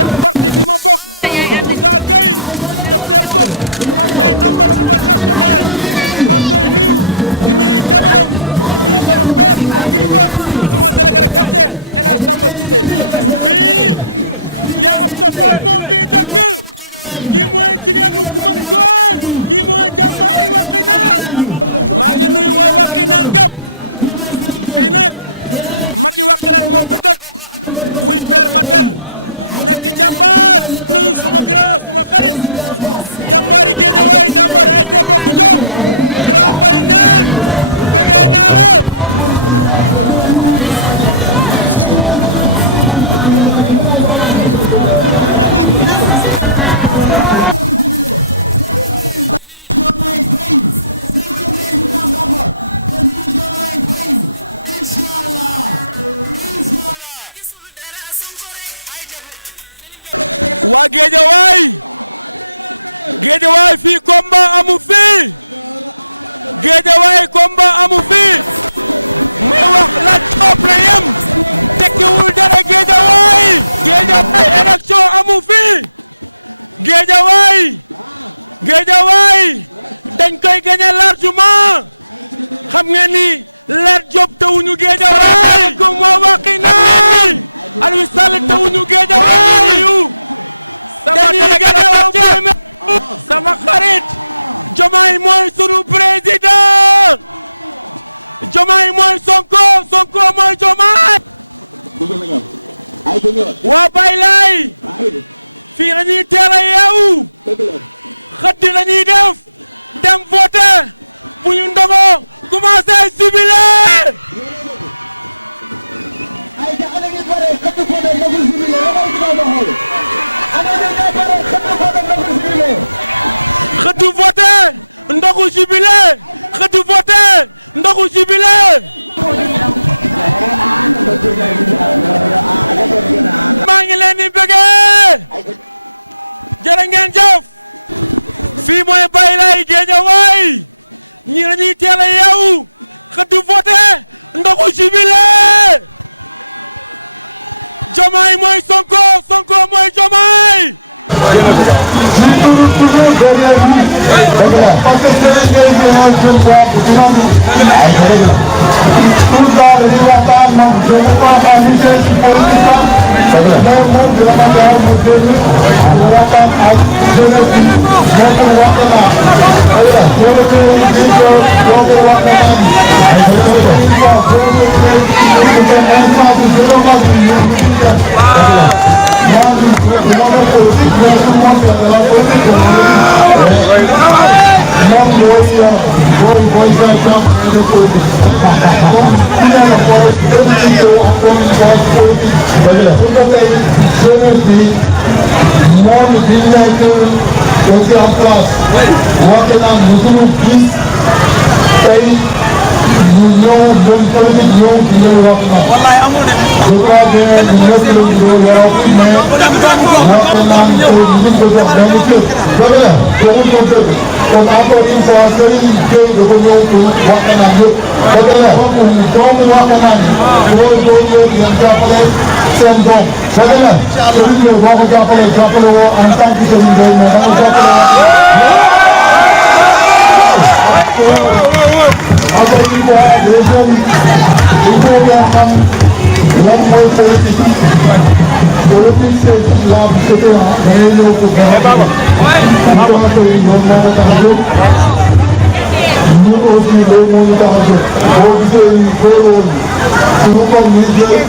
ndax parti bi ma bokk Moussa Gueye daf see bokk am ay nombal au niveau national maa ngi koy nuyu di nuyu jabaram di nuyu sama père sama kilifa sama délégué de quartier El Hadj Samba Cissé fii yaa ab tofal moom fii dëkk kii mooy jigéenu ku mën góor kii mooy jàmbaari Wakhinane maa ngi nuyu waa Wakhinane gëpp fii nag magi Wakhinane moo fi dëkk muy père Matel nekk jàmbaar nuyu suma grand suma xarit jàmbaari Guédiawaye jàmbaar ay see bokk jom grand Mbaye Niane bëggee naa la waa Guédiawaye fii combat amu fii Guédiawaye combat amu fii muy wax Lat Diop la yem tekkiwul dara Guédiawaye élection amu fii Guédiawaye dañ koy gagné largement xam ngeen ni Lat Diop tawuñu Guédiawaye comme waa Wakhinane xam ngeen ni Aliou Sall tawuñu Guédiawaye dañuy gagné sama xarit Diomaye mooy sunu président Diomaye mooy Sonko mooy Diomaye waa Baylay fii lañuy teel a yeewu xëdd lañuy def dem voter bu ñu ndogo commencé jubilé xëdd voté ndogu jubilé xëdd voté ndogu jubilé maa ngi leen di bëggee jërë ngeen jëf fii mooy Baylay Guédiawaye ñi lañuy teel a yeewu xëdd voté ndogu jubilé Diomaye mooy Sonko mooy Diomaye toujours derrière lui. Parce que c'est le jeune voix pour tout le monde. Tout ça, le Diwata, je ne pense pas lutter politiquement. Mais moi, je vais m'en mon début. Je vais m'en jeunesse, notre Wakhinane. Je vais te dire que notre Wakhinane. Kon encore une fois, Serigne Gueye dafa ñëw pour Wakhinane yëpp. dëgg la doomu Wakhinane loolu boo ñëwee ngeen jàppale seen doom. dëgg la Serigne Gueye boo ko jàppale woo en tant que Serigne Gueye mais da nga jàppale encore une fois les jeunes il faut bien xam lan mooy politique. politique c'est la société da ngay ñëw pour ñun aussi loolu moo ñu tax a jóg boo gisee ni góoroon suñu comme ñu jël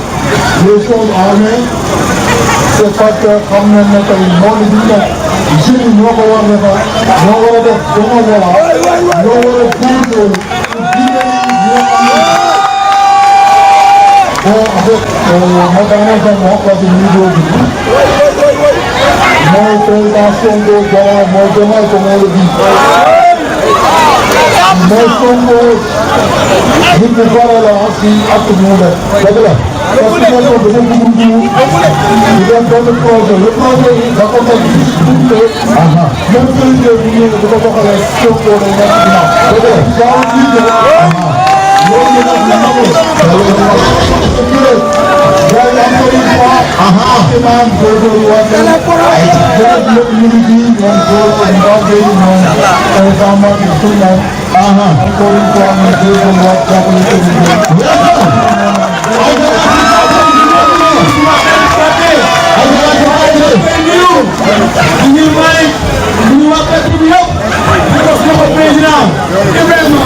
les choses en main c'est parce que xam nañ ne tey monde bi nekk jeunes yi ñoo ko war a defar ñoo war a def bénévolat ñoo war a puudar jigéen ñi ñoo xam ne bon en fait ma daanaka sama wax parce que ñu doon mooy président Sonko Diomaye mooy Diomaye comme on le dit. mais Sonko nit ku bare la si ak mu def. dëgg la parce que Sonko dafa bëgg ñu def benn projet le projet yi da ko teg pour que même président bu ñëwee bu ko doxalee Sonko day nekk ginnaaw. dëgg la Président